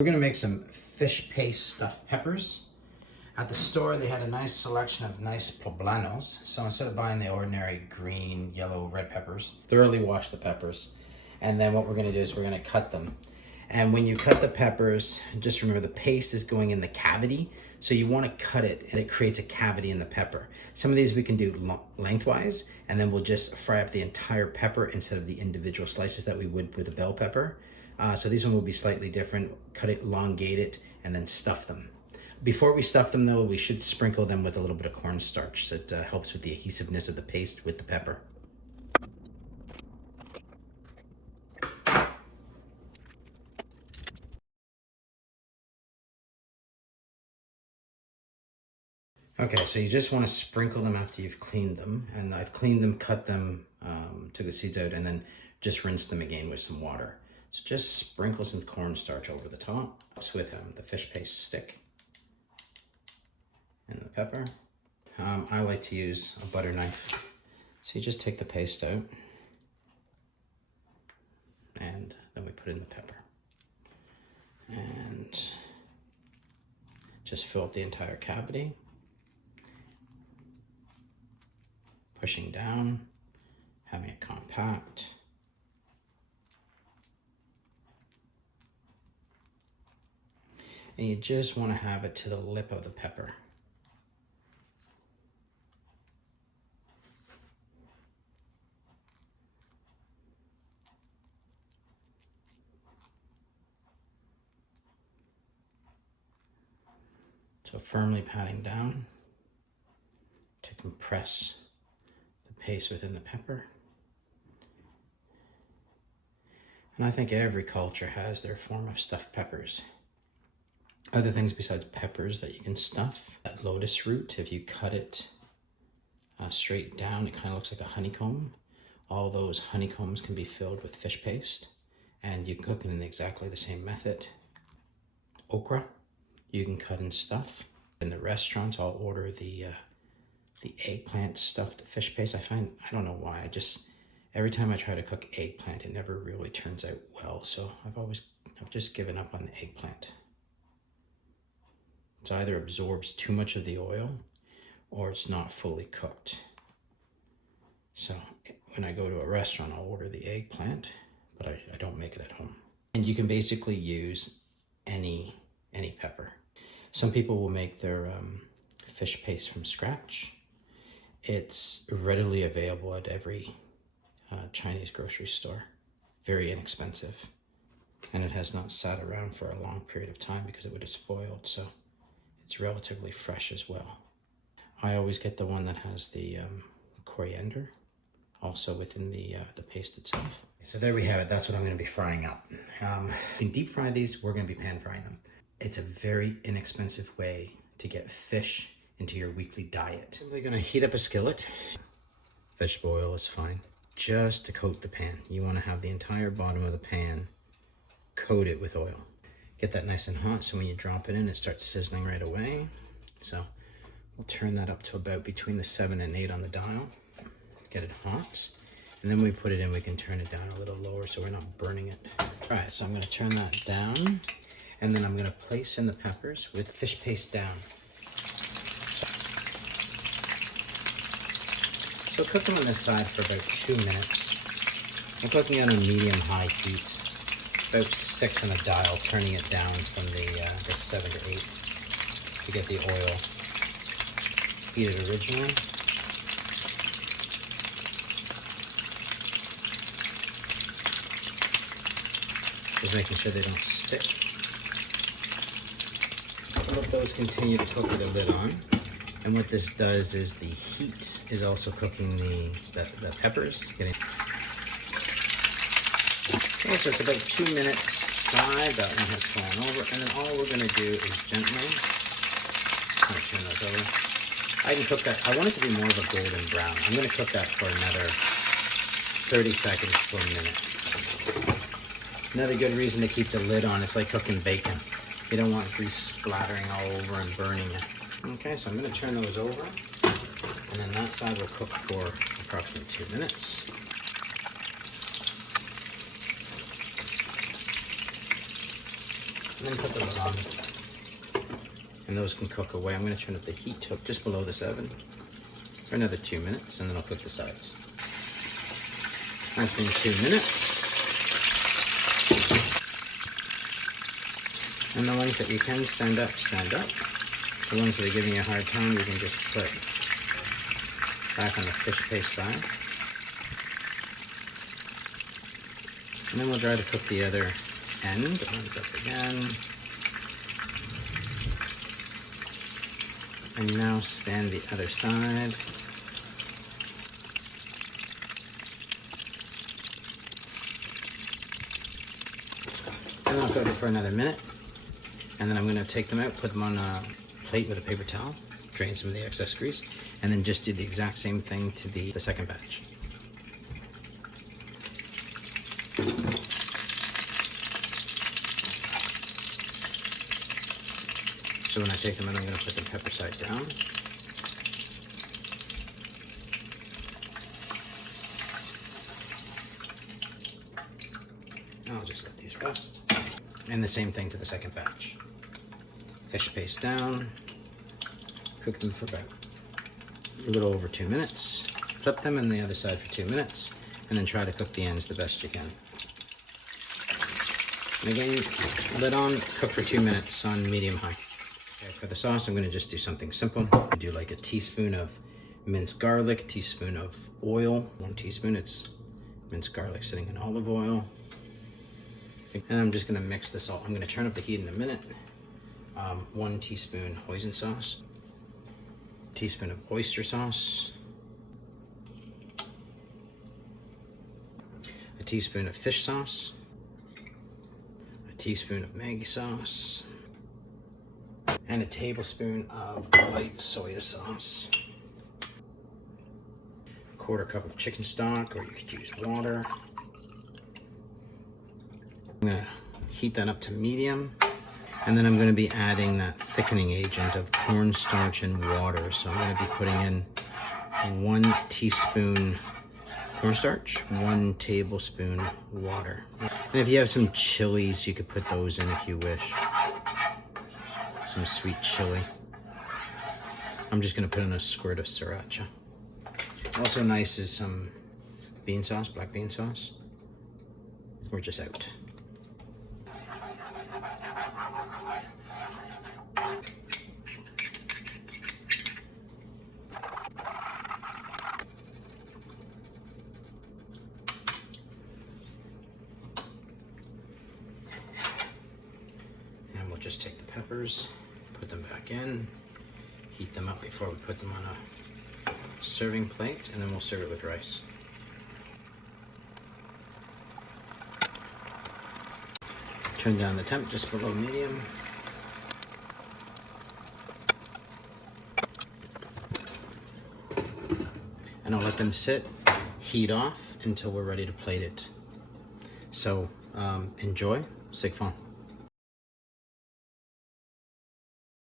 We're gonna make some fish paste stuffed peppers. At the store, they had a nice selection of nice poblanos. So instead of buying the ordinary green, yellow, red peppers, thoroughly wash the peppers. And then what we're gonna do is we're gonna cut them. And when you cut the peppers, just remember the paste is going in the cavity. So you wanna cut it and it creates a cavity in the pepper. Some of these we can do lengthwise, and then we'll just fry up the entire pepper instead of the individual slices that we would with a bell pepper. So these one will be slightly different. Cut it, elongate it, and then stuff them. Before we stuff them though, we should sprinkle them with a little bit of cornstarch so it helps with the adhesiveness of the paste with the pepper. Okay, so you just want to sprinkle them after you've cleaned them. And I've cleaned them, cut them, took the seeds out, and then just rinse them again with some water. So just sprinkle some cornstarch over the top with the fish paste stick and the pepper. I like to use a butter knife. So you just take the paste out and then we put in the pepper. And just fill up the entire cavity. Pushing down, having it compact. And you just want to have it to the lip of the pepper. So firmly patting down to compress the paste within the pepper. And I think every culture has their form of stuffed peppers. Other things besides peppers that you can stuff. That lotus root, if you cut it straight down, it kind of looks like a honeycomb. All those honeycombs can be filled with fish paste, and you can cook it in exactly the same method. Okra, you can cut and stuff. In the restaurants, I'll order the eggplant stuffed fish paste. I don't know why, every time I try to cook eggplant, it never really turns out well. So I've just given up on the eggplant. It either absorbs too much of the oil or it's not fully cooked. So when I go to a restaurant, I'll order the eggplant, but I don't make it at home. And you can basically use any pepper. Some people will make their fish paste from scratch. It's readily available at every Chinese grocery store. Very inexpensive. And it has not sat around for a long period of time because it would have spoiled. So it's relatively fresh as well. I always get the one that has the coriander also within the paste itself. So there we have it. That's what I'm going to be frying up. You can deep fry these. We're going to be pan frying them. It's a very inexpensive way to get fish into your weekly diet. Simply going to heat up a skillet. Vegetable oil is fine. Just to coat the pan. You want to have the entire bottom of the pan coated with oil. Get that nice and hot, so when you drop it in, it starts sizzling right away. So we'll turn that up to about between the 7 and 8 on the dial. Get it hot. And then we put it in, we can turn it down a little lower so we're not burning it. All right, so I'm gonna turn that down, and then I'm gonna place in the peppers with fish paste down. So cook them on this side for about 2 minutes. We're cooking on a medium-high heat. About 6 on a dial, turning it down from the 7 to 8 to get the oil heated originally. Just making sure they don't stick. Let those continue to cook with the lid on. And what this does is the heat is also cooking the peppers. Okay, so it's about 2 minutes side. That one has fallen over. And then all we're going to do is gently turn those over. I can cook that. I want it to be more of a golden brown. I'm going to cook that for another 30 seconds to a minute. Another good reason to keep the lid on, it's like cooking bacon. You don't want grease splattering all over and burning it. Okay, so I'm going to turn those over. And then that side will cook for approximately 2 minutes. And then put the lid on. And those can cook away. I'm going to turn up the heat to just below this oven for another 2 minutes, and then I'll cook the sides. That's been 2 minutes. And the ones that you can stand up, stand up. The ones that are giving you a hard time, you can just put back on the fish paste side. And then we'll try to cook the other end. One's up again. And now stand the other side. And then I'll cook it for another minute. And then I'm going to take them out, put them on a plate with a paper towel, drain some of the excess grease, and then just do the exact same thing to the second batch. So when I take them out, I'm going to put the pepper side down. And I'll just let these rest. And the same thing to the second batch. Fish paste down, cook them for about a little over 2 minutes, flip them on the other side for 2 minutes, and then try to cook the ends the best you can. And again, lid on, cook for 2 minutes on medium-high. Okay, for the sauce, I'm going to just do something simple. I do like a teaspoon of minced garlic, a teaspoon of oil, 1 teaspoon, it's minced garlic sitting in olive oil. And I'm just going to mix this all. I'm going to turn up the heat in a minute. 1 teaspoon hoisin sauce, a teaspoon of oyster sauce, a teaspoon of fish sauce, a teaspoon of Maggi sauce, and a tablespoon of light soya sauce. A 1/4 cup of chicken stock, or you could use water. I'm going to heat that up to medium. And then I'm going to be adding that thickening agent of cornstarch and water. So I'm going to be putting in 1 teaspoon cornstarch, 1 tablespoon water. And if you have some chilies, you could put those in if you wish. Some sweet chili. I'm just going to put in a squirt of sriracha. Also nice is some bean sauce, black bean sauce. We're just out. Just take the peppers, put them back in, heat them up before we put them on a serving plate, and then we'll serve it with rice. Turn down the temp just below medium. And I'll let them sit, heat off until we're ready to plate it. So enjoy, Sig Fon.